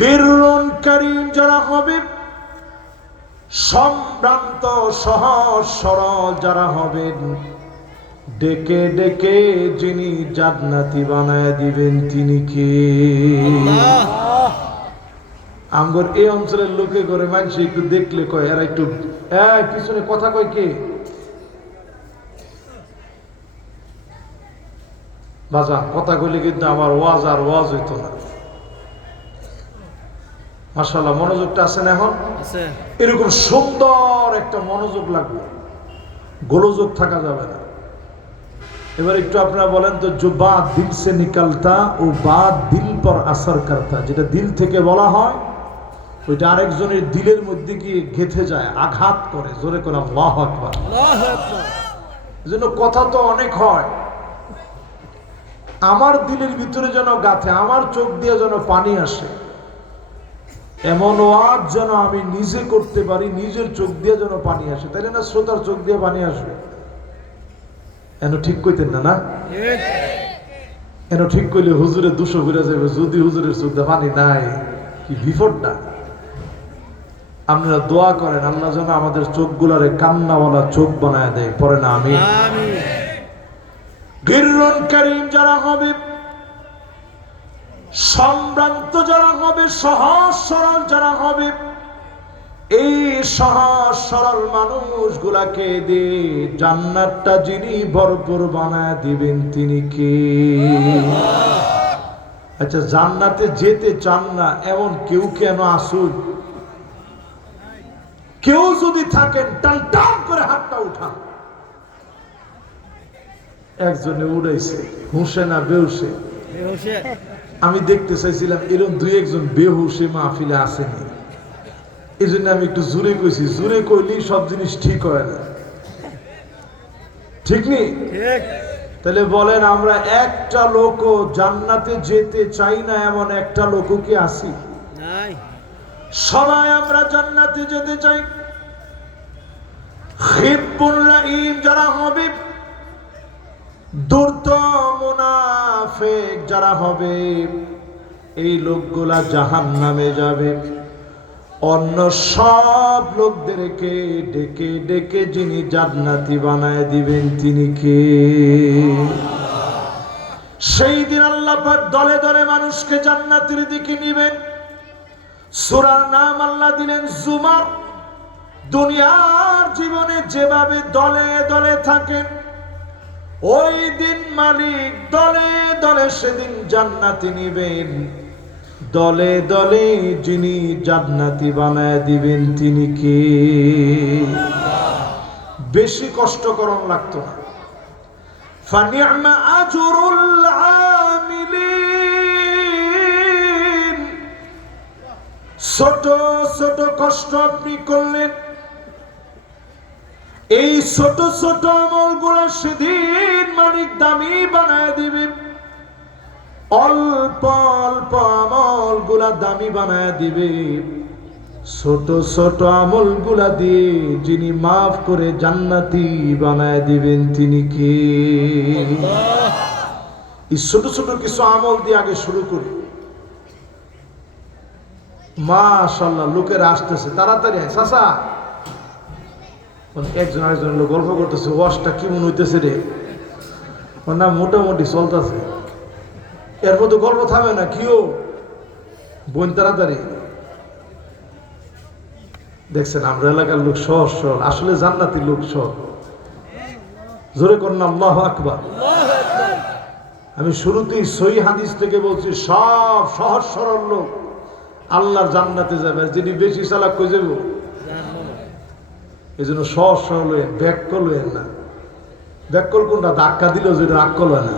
গিররুন কারীম যারা হবে, সম্ভ্রান্ত সহজ সরল যারা হবেন, ডেকে ডেকে যিনি জান্নাতি বানায় দিবেন তিনি কে? আমগর এই অঞ্চলের লোকে করে মানুষ একটু দেখলে কয় এরা একটু পিছনে কথা কয় কে? বাজান কথা কইলে কিন্তু আমার ওয়াজ আর ওয়াজ হইতো না। মাশাআল্লাহ মনোযোগটা আছে না এখন? এরকম সুন্দর একটা মনোযোগ লাগবে, গোলযোগ থাকা যাবে না। এবার একটু আপনারা বলেন তো, जो बात दिल से निकलता वो बात दिल पर असर करता, যেটা দিল থেকে বলা হয় ওইটা আরেকজনের দিলের মধ্যে গিয়ে গেঁথে যায়, আঘাত করে। জোরে করে আল্লাহু আকবার। এজন্য কথা তো অনেক হয়, আমার দিলের ভিতরে যেন গাঁথে, আমার চোখ দিয়ে যেন পানি আসে, এমন ওয়াজ যেন আমি নিজে করতে পারি, নিজের চোখ দিয়ে যেন পানি আসে, তাইলে না শ্রোতার চোখ দিয়ে পানি আসবে। এন ঠিক কইতেন না? না এন ঠিক কইলে হুজুরে 200 ঘুরে যাবে, যদি হুজুরের চোখ দিয়ে পানি নাই কি বিপদটা। আপনারা দোয়া করেন আল্লাহ যেন আমাদের চোখগুলারে কান্নাওয়ালা চোখ বানায় দেয়, পরে না আমিন। গিররুন কারীম যারা হবে, সম্ভ্রান্ত যারা হবে, সহজ সরল যারা হবে, এই সহজ সরল মানুষগুলাকে দিয়ে জান্নাতটা যিনি ভরপুর বানায় দিবেন তিনি কে? আচ্ছা, জান্নাতে যেতে চান না এমন কেউ কেন আসুন? কেউ যদি থাকেন টান টান করে হাতটা উঠান। একজনে উড়াইছে, হুঁশে না বেহুশে? আমি দেখতে চাইছিলাম এরকম 2-1 বেহুশে মাহফিলে আসেনি, এই জন্য আমি একটু জোরে কইছি। জোরে কইলেই সব জিনিস ঠিক হয় না, ঠিক নেই? তাহলে বলেন, আমরা একটা লোকও জান্নাতে যেতে চাই না এমন একটা লোকও কি আছি? সবাই আমরা জান্নাতে যেতে চাই। হিব্বুল লাঈম যারা হবে, ধূর্ত মুনাফিক যারা হবে, এই লোকগুলা জাহান্নামে যাবে। অন্য সব লোকদেরকে ডেকে ডেকে যিনি জান্নাতি বানায় দিবেন তিনি কে? সেই দিন আল্লাহ পাক দলে দলে মানুষকে জান্নাতের দিকে নিবেন। সূরার নাম আল্লাহ দিলেন জুমার। দুনিয়ার জীবনে যেভাবে দলে দলে থাকেন, ওই দিন মালিক দলে দলে সেদিন জান্নাতি নিবেন। দলে দলে যিনি জান্নাতি বানায় দিবেন তিনি কে? বেশি কষ্ট করন লাগতো না। ফানি'মা আজরুল আমিলিন, ছোট ছোট কষ্ট আপনি করলেন, এই ছোট ছোট আমলগুলো সেদিন মালিক দামি বানায় দিবেন। অল্প অল্প আমলগুলা দামি বানায় দিবে। ছোট ছোট আমলগুলা দিয়ে যিনি মাফ করে জান্নাতি বানায় দিবেন তিনি কে? এই ছোট ছোট কিছু আমল দিয়ে আগে শুরু করি। মাশাআল্লাহ, লোকের আসতেছে তাড়াতাড়ি। চাচা, একজন আরেকজন লোক গল্প করতেছে, ওয়াশটা কি মনে হইতেছে রে? না মোটামুটি চলতেছে। এর মধ্যে গল্প থামে না। কিও বোন তাড়াতাড়ি। দেখছেন আমরা এলাকার লোক সহজ সরল, আসলে জান্নাতি লোক সব। জোরে করেন আল্লাহু আকবার। আমি শুরুতেই সহিহ হাদিস থেকে বলছি, সব সহজ সরল লোক আল্লাহর জান্নাতে যাবে, আর যিনি বেশি চালাক কই যাব? এই জন্য সহজ সরল হয়ে ব্যাককল হয়ে না। ব্যাককল কোনটা? ধাক্কা দিলেও যেটা আক্কল হয় না,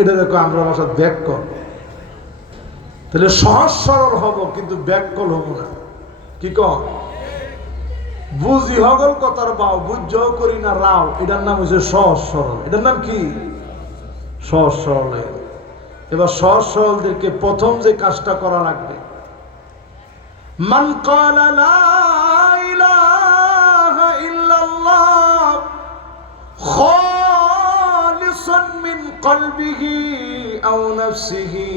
এটা দেখো আমরা ভাষা ব্যাককল। তাহলে সহজ সরল হব কিন্তু ব্যাককল হব না। কি কন? বুঝি হগল কথার বাও, বুঝাও করি না রাও, এটার নাম হচ্ছে সহজ সরল। এটার নাম কি? সহজ সরল। এবার সহজ সরলদেরকে প্রথম যে কাজটা করা লাগবে, মান ক্বালা লা ইলাহা ইল্লাল্লাহ খালিসান মিন কলবিহি আও নাফসিহি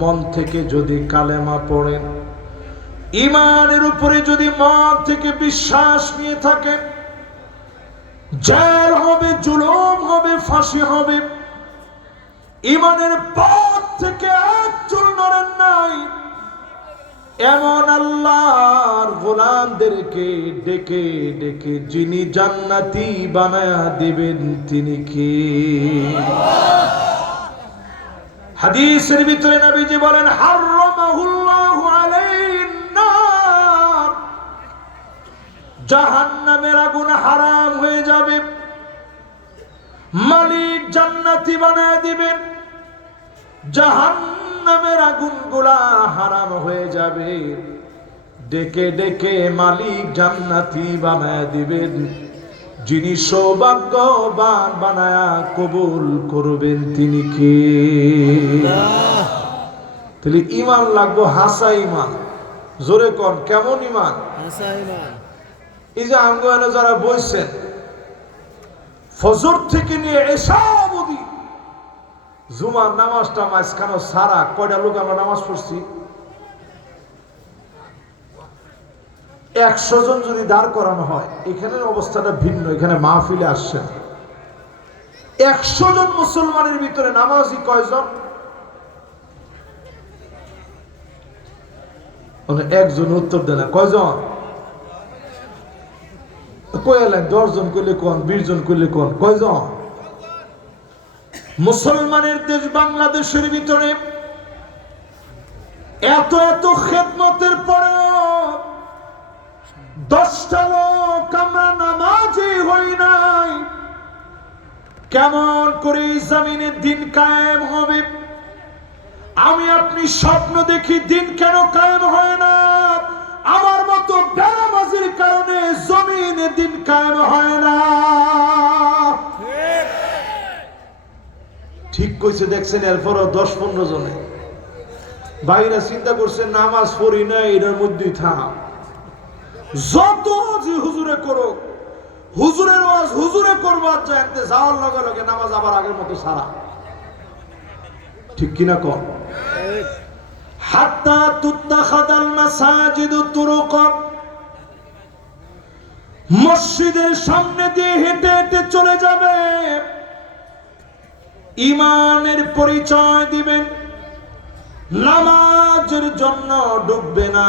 মন থেকে যদি কালেমা পড়েন, ইমানের উপরে যদি মন থেকে বিশ্বাস নিয়ে থাকেন, জেল হবে, জুলুম হবে, ফাঁসি হবে, ইমানের পথ থেকে এক চুল নড়েন নাই, এমন আল্লাহর গোলামদেরকে ডেকে ডেকে যিনি জান্নাতি বানায়া দিবেন তিনি কে? হাদিসের ভিতরে নবীজি বলেন, হারামাহুল্লাহু আলাইহিন নার, জাহান্নামের আগুন হারাম হয়ে যাবে, মালিক জান্নাতি বানায়া দিবেন, জাহান্নামের আগুনগুলা হারাম হয়ে যাবে, ডেকে ডেকে মালিক জান্নাতি বানায়া দিবেন, যিনি সৌভাগ্যবান বানায়া কবুল করবেন তিনি কে? তাহলে ঈমান লাগবো হাসা ঈমান। জোরে কোন কেমন ঈমান? হাসা ঈমান। এই যে আমগোয়ানে যারা বইছেন ফজর থেকে নিয়ে এশা অবধি জুমার নামাজটা মাঝখানে সারা কয়টা লোক আমরা নামাজ পড়ছি? 100 জন যদি দাঁড় করানো হয়, এখানের অবস্থাটা ভিন্ন। এখানে মাহফিলে আসছেন 100 জন মুসলমানের ভিতরে নামাজি কয়জন? একজন উত্তর দেয় না। কয়জন? কয়লেন 10 জন কইলে কোন, 20 জন কইলে কোন, কয়জন? মুসলমানের দেশ বাংলাদেশের ভিতরে এত এত খেদমতের পরেও 10টা লোক আমরা নামাজি হই নাই। কেমন করে জমিনে দিন কায়েম হবে? আমি আপনি স্বপ্ন দেখি, দিন কেন কায়েম হয় না? আমার মতো বেনামাজির কারণে জমিনে দিন কায়েম হয় না। ঠিক কইছে দেখছেন। এরপরও 10-15 জনে বাইরে চিন্তা করছে নামাজ পড়ি না, এটার মধ্যেই থাম। যত জি হুজুরে করো, হুজুরের ওয়াজ হুজুরে করবার চাইতে যাওয়ার লগে লগে নামাজ আবার আগের মতো সারা। ঠিক কিনা কম? হাত্তা তুত্তাখাদাল মাসাজিদু তুরুকা, মসজিদের সামনে দিয়ে হেঁটে হেঁটে চলে যাবে, ঈমানের পরিচয় দিবেন, নামাজের জন্য ডুববে না।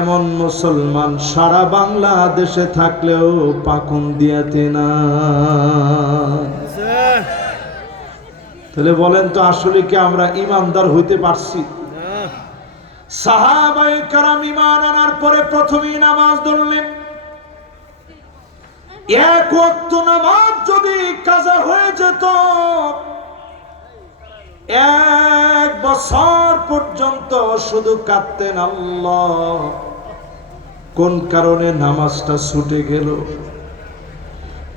এমন মুসলমান সারা বাংলাদেশে থাকলেও পাকুন দিয়াতে না। তাহলে বলেন তো আসলে কি আমরা ইমানদার হইতে পারছি? সাহাবায়ে কেরাম ঈমান আনার পরে প্রথমেই নামাজ ধরলেন। এক ওয়াক্ত নামাজ যদি কাজা হয়ে যেত, 1 বছর পর্যন্ত শুধু কাঁদতেন, আল্লাহ কোন কারণে নামাজটা ছুটে গেল,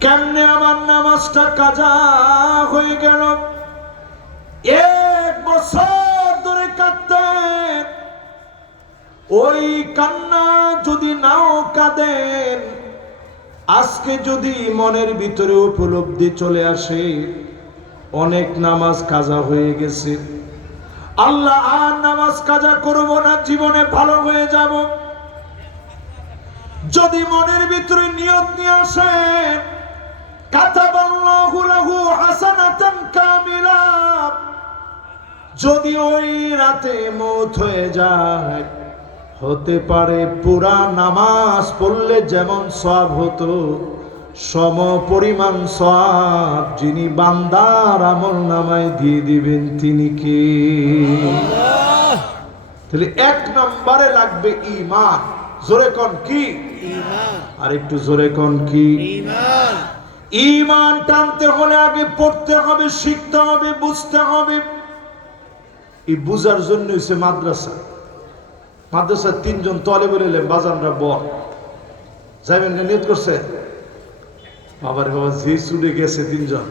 কেমনে আমার নামাজটা কাজা হয়ে গেল। 1 বছর ধরে কাঁদতেন। ওই কান্না যদি নাও কাঁদেন, আজকে যদি মনের ভিতরে উপলব্ধি চলে আসে অনেক নামাজ কাজা হয়ে গেছে, আল্লাহ আর নামাজ কাজা করব না, জীবনে ভালো হয়ে যাব, যদি মনের ভিতরে নিয়ত নিয়ে আসে, কাতাবাল্লাহু লাহু হাসানাতান কামিলা, যদি ওই রাতে মওত হয়ে যায়, হতে পারে পুরা নামাজ পড়লে যেমন সওয়াব হতো, সম পরিমাণ সওয়াব যিনি বান্দার আমল নামায় দিয়ে দিবেন তিনি কে? তাহলে 1 নম্বরে লাগবে ঈমান। জোরে কোন কি? ঈমান। আর একটু জোরে কোন কি? ঈমান। ঈমান টানতে হলে আগে পড়তে হবে, শিখতে হবে, বুঝতে হবে। এই বুঝার জন্য হইছে মাদ্রাসা। মাদ্রাসার 3 জন তলেবুল ইলম বাজানরা বল যাইবেন না নিয়ত করছে? বাবার বাবা জি ছুটে গেছে 3 জন।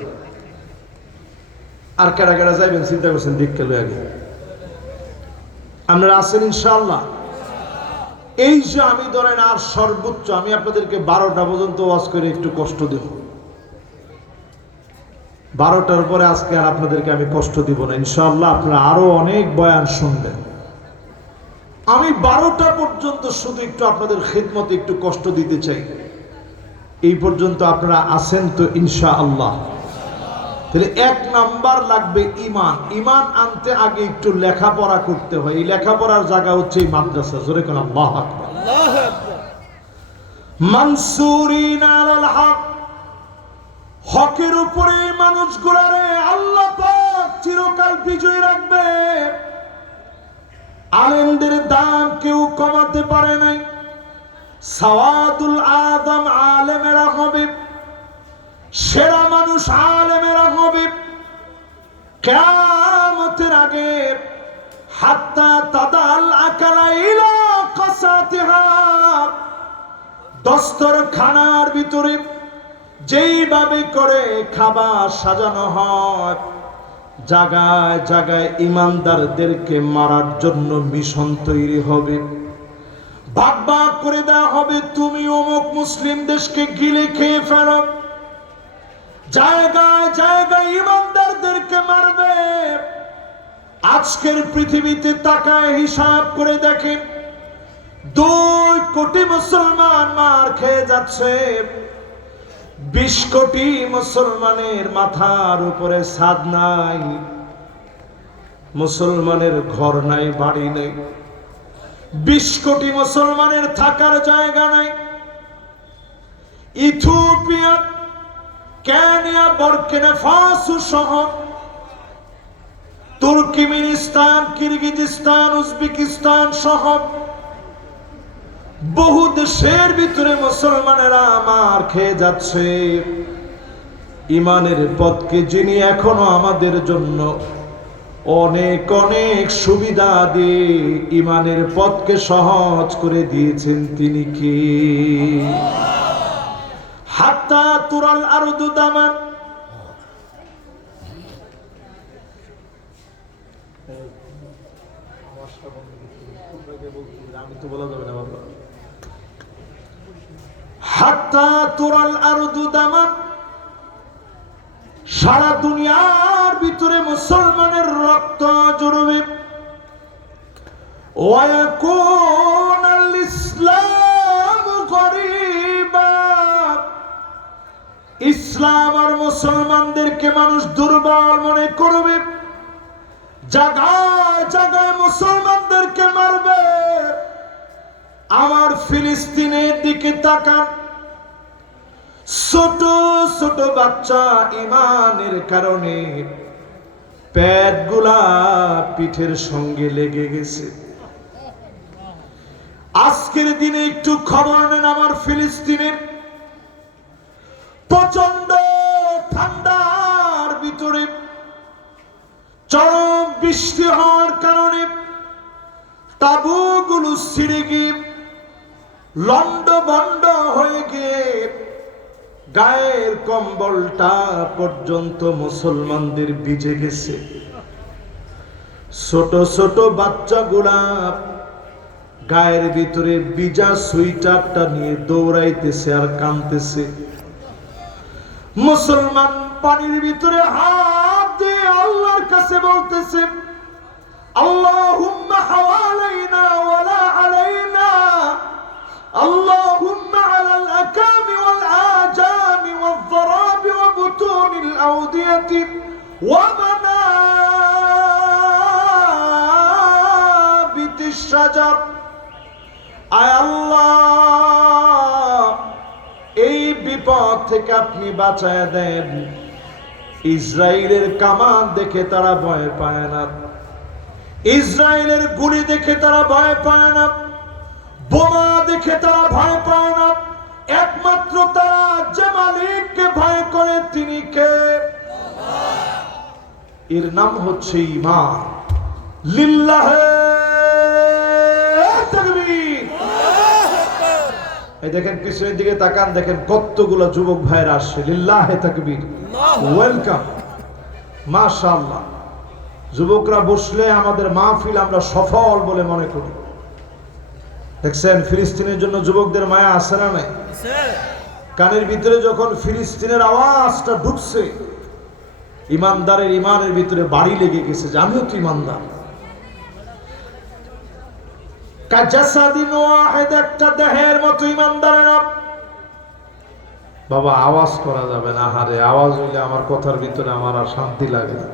আর কারা কারা যাইবেন চিন্তা করছেন? দেখতে লই আগে আপনারা আছেন ইনশাআল্লাহ। এই যে আমি ধরেন আর সর্বোচ্চ আমি আপনাদেরকে 12টা পর্যন্ত ওয়াজ করে একটু কষ্ট দেব, 12টার পরে আজকে আর আপনাদেরকে আমি কষ্ট দিব না, ইনশাআল্লাহ আপনারা আরো অনেক বয়ান শুনবেন। আমি 12টা পর্যন্ত শুধু একটু আপনাদের খিদমতে একটু কষ্ট দিতে চাই। এই পর্যন্ত আপনারা আছেন তো ইনশাআল্লাহ? তাহলে 1 নাম্বার লাগবে ঈমান। ঈমান আনতে আগে একটু লেখাপড়া করতে হয়। এই লেখাপড়ার জায়গা হচ্ছে এই মাদ্রাসা। জোরে কোন আল্লাহু আকবার। আল্লাহু আকবার। মানসুরিন আলাল হক, হকের উপরে মানুষগুলারে আল্লাহ পাক চিরকাল বিজয় রাখবে। আলেমদের দাম কেউ কমাতে পারে নাই। সাওয়াদুল আদম আলেমেরা হবে, সেরা মানুষ আলেমেরা হবে কিয়ামতের আগে। হাত্তা তাদাল আকালা ইলা কাসাতিহা, দস্তরখানার ভিতরে যেইভাবে করে খাবার সাজানো হয়, জায়গায় জায়গায় ইমানদারদেরকে মারার জন্য মিশন তৈরি হবে। ভাগ ভাগ করে দেওয়া হবে, তুমি অমুক মুসলিম দেশকে গিলে খেয়ে ফেলো। জায়গায় জায়গায় ইমানদারদেরকে মারবে। আজকের পৃথিবীতে তাকায় হিসাব করে দেখেন, 2 কোটি মুসলমান মার খেয়ে যাচ্ছে। 20 কোটি মুসলমানের মাথার উপরে ছাদ নাই, মুসলমানের ঘর নাই, বাড়ি নেই। 20 কোটি মুসলমানের থাকার জায়গা নাই। ইথিওপিয়া, কেনিয়া, বুর্কিনা ফাসো সহ তুর্কমেনিস্তান, কিরগিজস্তান, উজবেকিস্তান সহ বহু দেশের ভিতরে মুসলমানেরা মার খেয়ে যাচ্ছে। ইমানের পথকে যিনি এখনো আমাদের জন্য অনেক অনেক সুবিধা দিয়ে ইমানের পথকে সহজ করে দিয়েছেন, তিনি কে? হাত্তা তুরাল আরদু দামান, আমি তো বলা যাবে না বাবা। হাত্তা তুরাল আরদু দামান, সারা দুনিয়ার ভিতরে মুসলমানের রক্ত ঝরবে। ওয়ায়াকুনাল ইসলাম গরীবা, ইসলাম আর মুসলমানদেরকে মানুষ দুর্বল মনে করবে। জায়গায় জায়গায় মুসলমানদেরকে মারবে। আমার ফিলিস্তিনের দিকে তাকান, ছোট ছোট বাচ্চা ইমানের কারণে পেটগুলা পিঠের সঙ্গে লেগে গেছে। আজকের দিনে একটু খবর নেন, আমার ফিলিস্তিনের প্রচন্ড ঠান্ডার ভিতরে চরম বৃষ্টি হওয়ার কারণে তাঁবুগুলো ছিঁড়ে গিয়ে লন্ড বন্ড হয়ে গিয়ে গায়ের কম্বলটা পর্যন্ত মুসলমানদের ভিজে গেছে। ছোট ছোট বাচ্চাগুলা গায়ের ভিতরে ভিজা সুইটারটা নিয়ে দৌড়াইতেছে আর কাঁদতেছে। মুসলমান পানির ভিতরে হাত দিয়ে আল্লাহর কাছে বলতেছে, আল্লাহুম্মা হাওয়ালাইনা ওয়ালা আলাইনা, আল্লাহুম্মা আলাল আকামি ওয়াল আজামি ওয়াল যারাবি ওয়া বুতুনিল আওদিয়াতি ওয়া মানাবিতিশ শাজার। আয় আল্লাহ, এই বিপদ থেকে আপনি বাঁচায় দেন। ইসরায়েলের কামান দেখে তারা ভয় পায় না, ইসরায়েলের গুলি দেখে তারা ভয় পায় না, বোমা দেখে তারা ভয় পায় না। একমাত্র তারা যে মালিককে ভয় করে, তিনি কে? এর নাম হচ্ছে ঈমান। লিল্লাহে তাকবীর। এই দেখেন পিছনের দিকে তাকান, দেখেন কতগুলো যুবক ভাইরা আসছে। লিল্লাহে তাকবীর, ওয়েলকাম, মাশাআল্লাহ। যুবকরা বসলে আমাদের মাহফিল আমরা সফল বলে মনে করি। দেখছেন ফিলিস্তিনের জন্য যুবকদের মায়া আছে না নাই? কানের ভিতরে যখন ফিলিস্তিনের আওয়াজটা ঢুকছে, ইমানদারের ইমানের ভিতরে বাড়ি লেগে গেছে যে আমিও তো ইমানদার। কাজাসাদিন ওয়াহিদ, একটা দেহের মতো ইমানদারেরা। বাবা আওয়াজ করা যাবে না, হারে আওয়াজ হইলে আমার কথার ভিতরে আমার আর শান্তি লাগে না।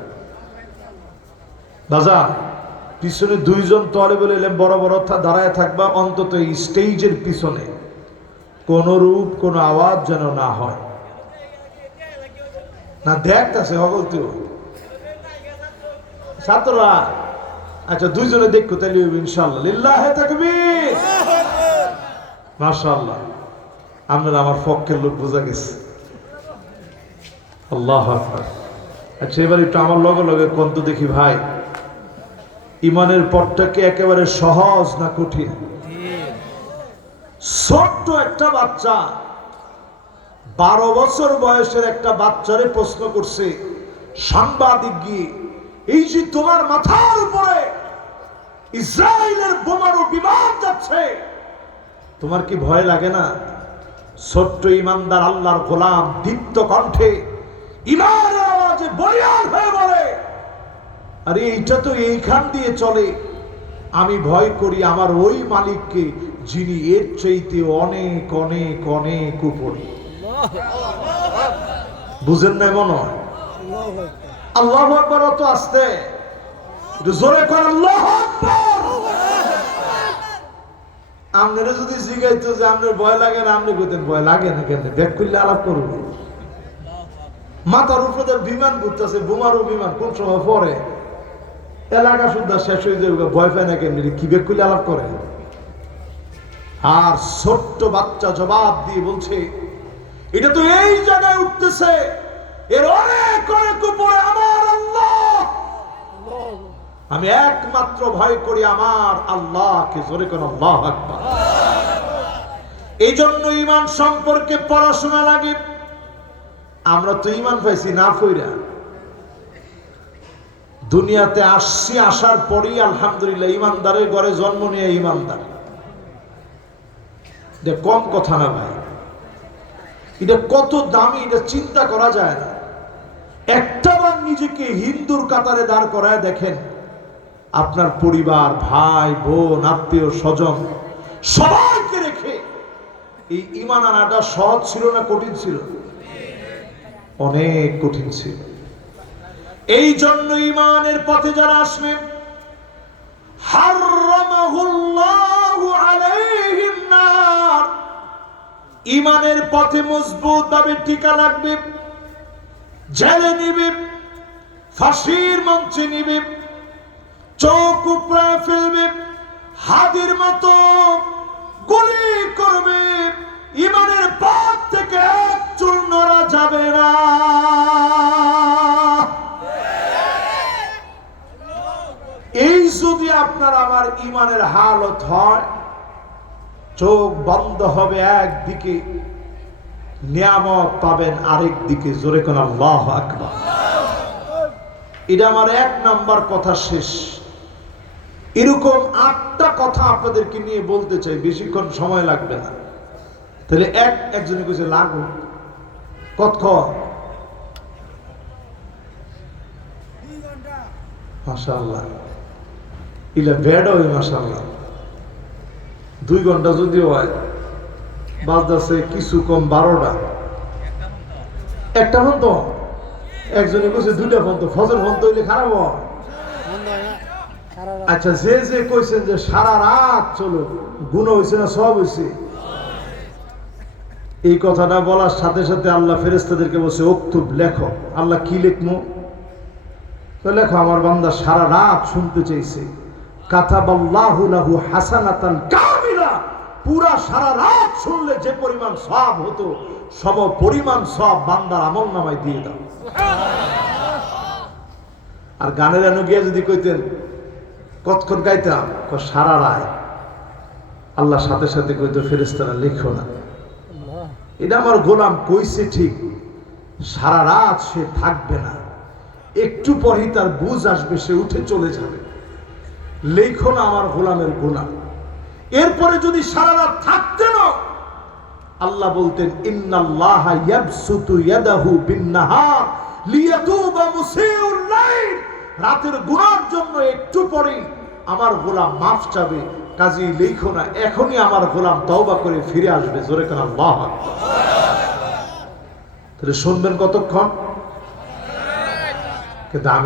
দাদা পিছনে দুইজন তলেবুল ইলম বড় বড় দাঁড়ায় থাকবা, অন্তত এই স্টেজের পিছনে কোন রূপ কোন আওয়াজ যেন না হয়। না দেখতেছে হগলতো ছাত্ররা, আচ্ছা দুইজনে দেখো তাহলে ইনশাআল্লাহ। লিল্লাহে তাকবীর, মাশাআল্লাহ। আপনারা আমার পক্ষের লোক বোঝা গেছে। আল্লাহু আকবার। আচ্ছা এবার একটু আমার লগে লগে কোন তো দেখি ভাই, ইমানের পথটাকে একেবারে সহজ না কঠিন? ছোট্ট একটা বাচ্চা, 12 বছর বয়সের একটা বাচ্চারে প্রশ্ন করছে সাংবাদিক গিয়ে, এই যে তোমার মাথার উপরে ইসরায়েলের বোমারু বিমান যাচ্ছে, তোমার কি ভয় লাগে না? ছোট্ট ইমানদার আল্লাহর গোলাম দীপ্ত কণ্ঠে ইমানের আওয়াজে বলিয়ান হয়ে বলে, আরে এইটা তো এইখান দিয়ে চলে, আমি ভয় করি আমার ওই মালিককে যিনি এর চাইতে অনেক অনেক অনেক উপরে। বুঝেন না মনে হয়? আল্লাহু আকবার। অত আস্তে জোরে কর আল্লাহু আকবার। আপনারা যদি জিগাইতো যে আপনার ভয় লাগে না, আপনি কইতেন ভয় লাগে না কেন? ব্যাক করলে আলাপ করব। মাথার উপরে বিমান ঘুরতেছে, বোমারু বিমান, কোন সময় পরে এলাকা সুদ্ধা শেষ হয়ে যাবে, ভয় পায় না কেন? কি ব্যাক করলে আলাপ করে? আর ছোট্ট বাচ্চা জবাব দিয়ে বলছে, এটা তো এই জায়গায় উঠতেছে, এর অনেক অনেক উপরে আমার আল্লাহ, আমি একমাত্র ভয় করি আমার আল্লাহকে। জোরে কোন আল্লাহু আকবার। এই জন্য ইমান সম্পর্কে পড়াশোনা লাগে। আমরা তো ইমান পাইছি না ফইরা, দুনিয়াতে আসছি, আসার পরেই আলহামদুলিল্লাহ ইমানদারের ঘরে জন্ম নিয়ে ইমানদার। এটা কম কথা না ভাই, এটা কত দামি, এটা চিন্তা করা যায় না। একটাবার নিজেকে হিন্দুর কাতারে দাঁড় করায় দেখেন, আপনার পরিবার, ভাই বোন, আত্মীয় স্বজন সবাইকে রেখে এই ঈমান আনাটা সহজ ছিল না কঠিন ছিল? অনেক কঠিন ছিল। এই জন্য ঈমানের পথে যারা আসবে, হারামাহুল্লাহু আলাইহিন নার, ঈমানের পথে মজবুত ভাবে টিকা লাগবে, জেলে নিবে, ফাঁসির মঞ্চে নিবে, চোখ উপড়ায় ফেলবে, হাদির মতো গুলি করবে, ঈমানের পথ থেকে এক চুল নড়া যাবে না। এই যদি আপনার আমার ঈমানের হালত হয়, চোখ বন্ধ হবে একদিকে, নিয়ামত পাবেন আরেক দিকে। জোরে কোন আল্লাহু আকবার। এটা আমার 1 নাম্বার কথা শেষ। এরকম 8টা কথা আপনাদেরকে নিয়ে বলতে চাই, বেশিক্ষণ সময় লাগবে না। তাহলে একজনে কইছে লাগো কতক্ষণ? মাশাআল্লাহ, ইলা বেড হয় মাশাআল্লাহ। 2 ঘন্টা যদিও হয়, বাজদাছে কিছু কম 12টা, একটা ফোন তো একজনে কইছে 2টা ফোন তো, ফজর ফোন তো হইলে খারাপ হয়। আচ্ছা যে যে কইছেন যে সারা রাত চলো, গুনাহ হইছে না সব হইছে? এই কথাটা বলার সাথে সাথে আল্লাহ ফেরেশতাদেরকে বলছে উক্তুব, লেখো। আল্লাহ কি লিখমু? তো লেখো আমার বান্দা সারা রাত শুনতে চাইছে। কাতাবাল্লাহু লাহু হাসানাতান কামিলা, পুরা সারা রাত শুনলে যে পরিমাণ সওয়াব হতো, সম পরিমাণ সওয়াব বান্দার আমলনামায় দিয়ে দাও। আর গানের আনো গিয়া যদি কইতেন কতক্ষণ গাইতাম, সারা রাত, আল্লাহ সাথে সাথে কইতো ফেরেশতারা লিখো না। এটা আমার গোলাম কইছে ঠিক, সারা রাত সে থাকবে না, একটু পরেই তার বুঝ আসবে, সে উঠে চলে যাবে। লেখো না আমার গোলামের গুনাহ। এরপরে যদি সারা রাত থাকতেন, আল্লাহ বলতেন ইন্নাল্লাহা ইয়াবসুতু ইয়াদাহু বিন-নাহার লিয়াতুবা মুসিউল লাইল, রাতের গুনার জন্য একটু পরেই আমার গোলাম মাফ চাবে, কাজেই লেখো না এখনই আমার গোলাম তওবা করে ফিরে আসবে। জোরে কেন আল্লাহু আকবার। তাহলে শুনবেন কতক্ষণ? কিন্তু আমি